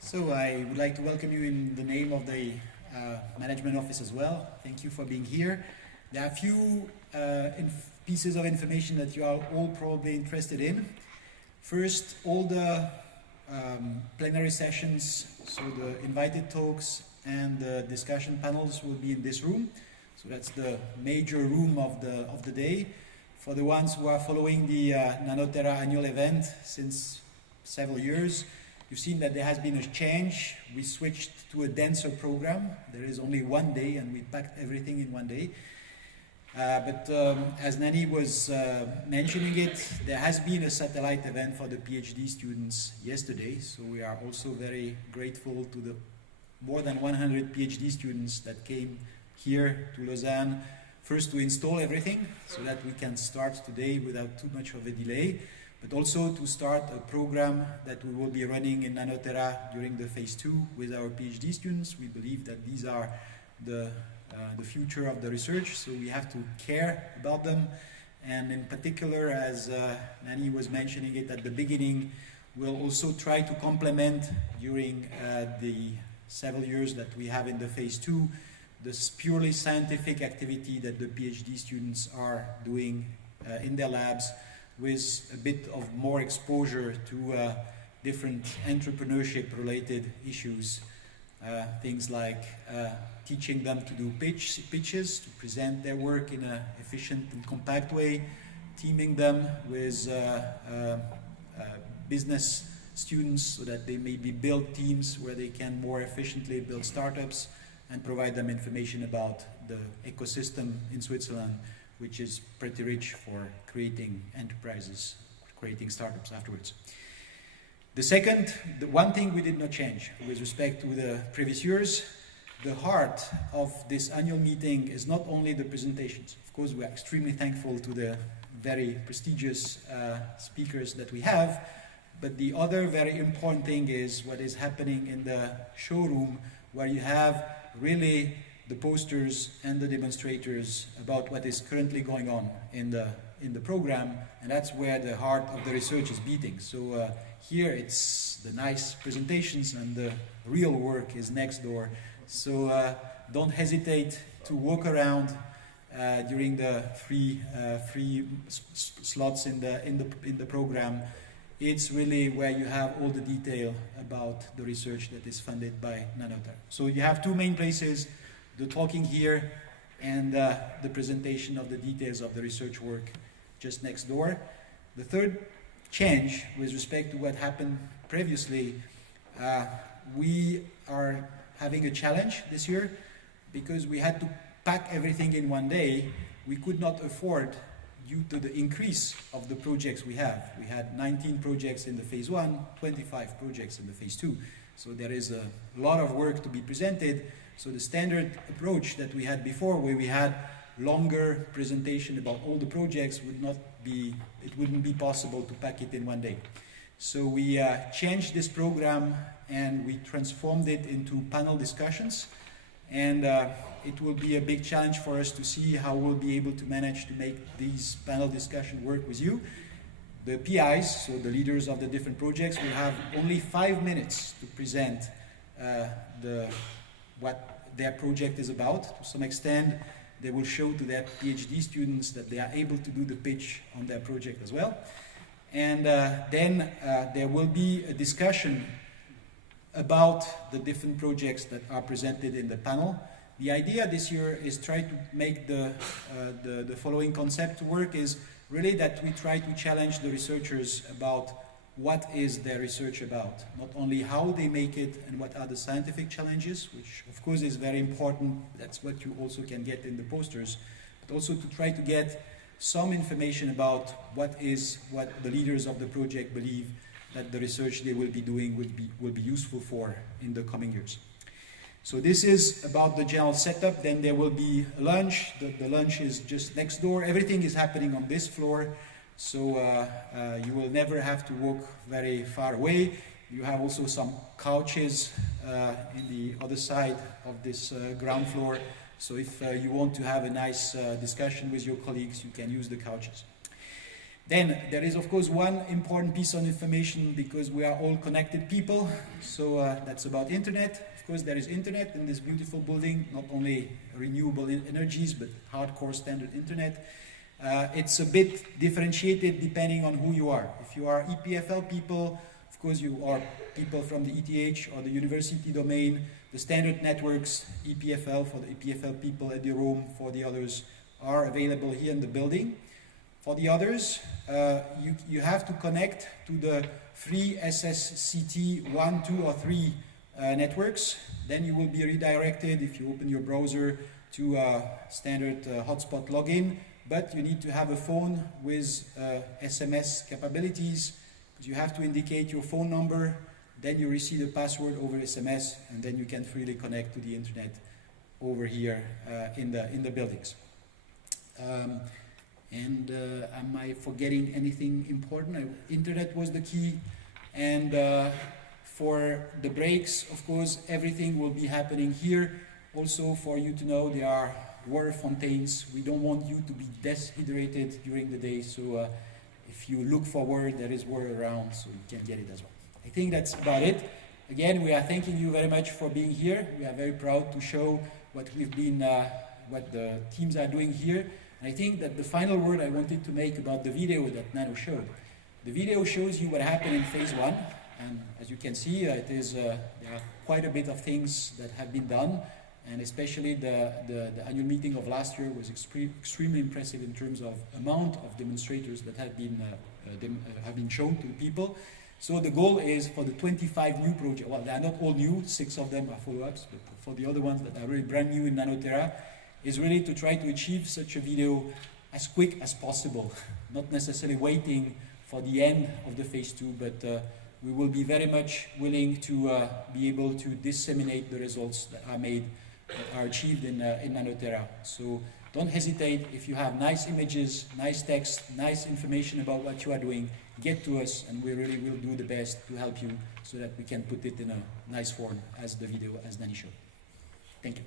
So I would like to welcome you in the name of the management office as well. Thank you for being here. There are a few pieces of information that you are all probably interested in. First, all the plenary sessions, so the invited talks and the discussion panels will be in this room. So that's the major room of the day. For the ones who are following the Nano-Tera annual event since several years, you've seen that there has been a change. We switched to a denser program. There is only one day and we packed everything in one day. But as Nani was mentioning it, there has been a satellite event for the PhD students yesterday. So we are also very grateful to the more than 100 PhD students that came here to Lausanne, first to install everything so that we can start today without too much of a delay, but also to start a program that we will be running in Nano-Tera during the phase 2 with our PhD students. We believe that these are the future of the research, so we have to care about them. And in particular, as Nani was mentioning it at the beginning, we'll also try to complement during the several years that we have in the phase 2 this purely scientific activity that the PhD students are doing in their labs, with a bit of more exposure to different entrepreneurship-related issues. Things like teaching them to do pitches, to present their work in an efficient and compact way, teaming them with business students so that they maybe build teams where they can more efficiently build startups and provide them information about the ecosystem in Switzerland, which is pretty rich for creating enterprises, creating startups afterwards. The one thing we did not change with respect to the previous years, the heart of this annual meeting is not only the presentations. Of course, we are extremely thankful to the very prestigious speakers that we have, but the other very important thing is what is happening in the showroom, where you have really the posters and the demonstrators about what is currently going on in the program, and that's where the heart of the research is beating. So here it's the nice presentations and the real work is next door. So don't hesitate to walk around during the free slots in the program. It's really where you have all the detail about the research that is funded by Nano-Tera. So you have two main places, the talking here and the presentation of the details of the research work just next door. The third change with respect to what happened previously, we are having a challenge this year because we had to pack everything in one day. We could not afford, due to the increase of the projects we have. We had 19 projects in the phase 1, 25 projects in the phase 2. So there is a lot of work to be presented. So the standard approach that we had before, where we had longer presentation about all the projects, it wouldn't be possible to pack it in one day. So we changed this program and we transformed it into panel discussions. And it will be a big challenge for us to see how we'll be able to manage to make these panel discussions work with you. The PIs, so the leaders of the different projects, will have only 5 minutes to present what their project is about. To some extent, they will show to their PhD students that they are able to do the pitch on their project as well. And then there will be a discussion about the different projects that are presented in the panel. The idea this year is try to make the following concept work, is really that we try to challenge the researchers about what is their research about, not only how they make it and what are the scientific challenges, which of course is very important, that's what you also can get in the posters, but also to try to get some information about what the leaders of the project believe that the research they will be doing will be useful for in the coming years. So this is about the general setup. Then there will be a lunch. The lunch is just next door. Everything is happening on this floor. So you will never have to walk very far away. You have also some couches in the other side of this ground floor. So if you want to have a nice discussion with your colleagues, you can use the couches. Then there is of course one important piece of information, because we are all connected people, so that's about internet. Of course there is internet in this beautiful building, not only renewable energies but hardcore standard internet. It's a bit differentiated depending on who you are. If you are EPFL people, of course you are people from the ETH or the university domain. The standard networks, EPFL for the EPFL people at the room, for the others are available here in the building. For the others, you have to connect to the free SSCT 1, 2 or 3 networks. Then you will be redirected, if you open your browser, to a standard hotspot login. But you need to have a phone with SMS capabilities, because you have to indicate your phone number, then you receive the password over SMS, and then you can freely connect to the internet over here in the buildings. Am I forgetting anything important? Internet was the key, and for the breaks, of course, everything will be happening here. Also, for you to know, there are water fountains. We don't want you to be dehydrated during the day, so if you look for water, there is water around, so you can get it as well. I think that's about it. Again, we are thanking you very much for being here. We are very proud to show what what the teams are doing here. And I think that the final word I wanted to make about the video that Nano showed. The video shows you what happened in phase 1, and as you can see, there are quite a bit of things that have been done, and especially the annual meeting of last year was extremely impressive in terms of amount of demonstrators that have been shown to people. So the goal is for the 25 new projects, well, they are not all new, 6 of them are follow-ups, but for the other ones that are really brand new in Nano-Tera, is really to try to achieve such a video as quick as possible, not necessarily waiting for the end of the phase 2, but we will be very much willing to be able to disseminate the results that are made, that are achieved in Nano-Tera. So don't hesitate. If you have nice images, nice text, nice information about what you are doing, get to us, and we really will do the best to help you so that we can put it in a nice form as the video, as Nani showed. Thank you.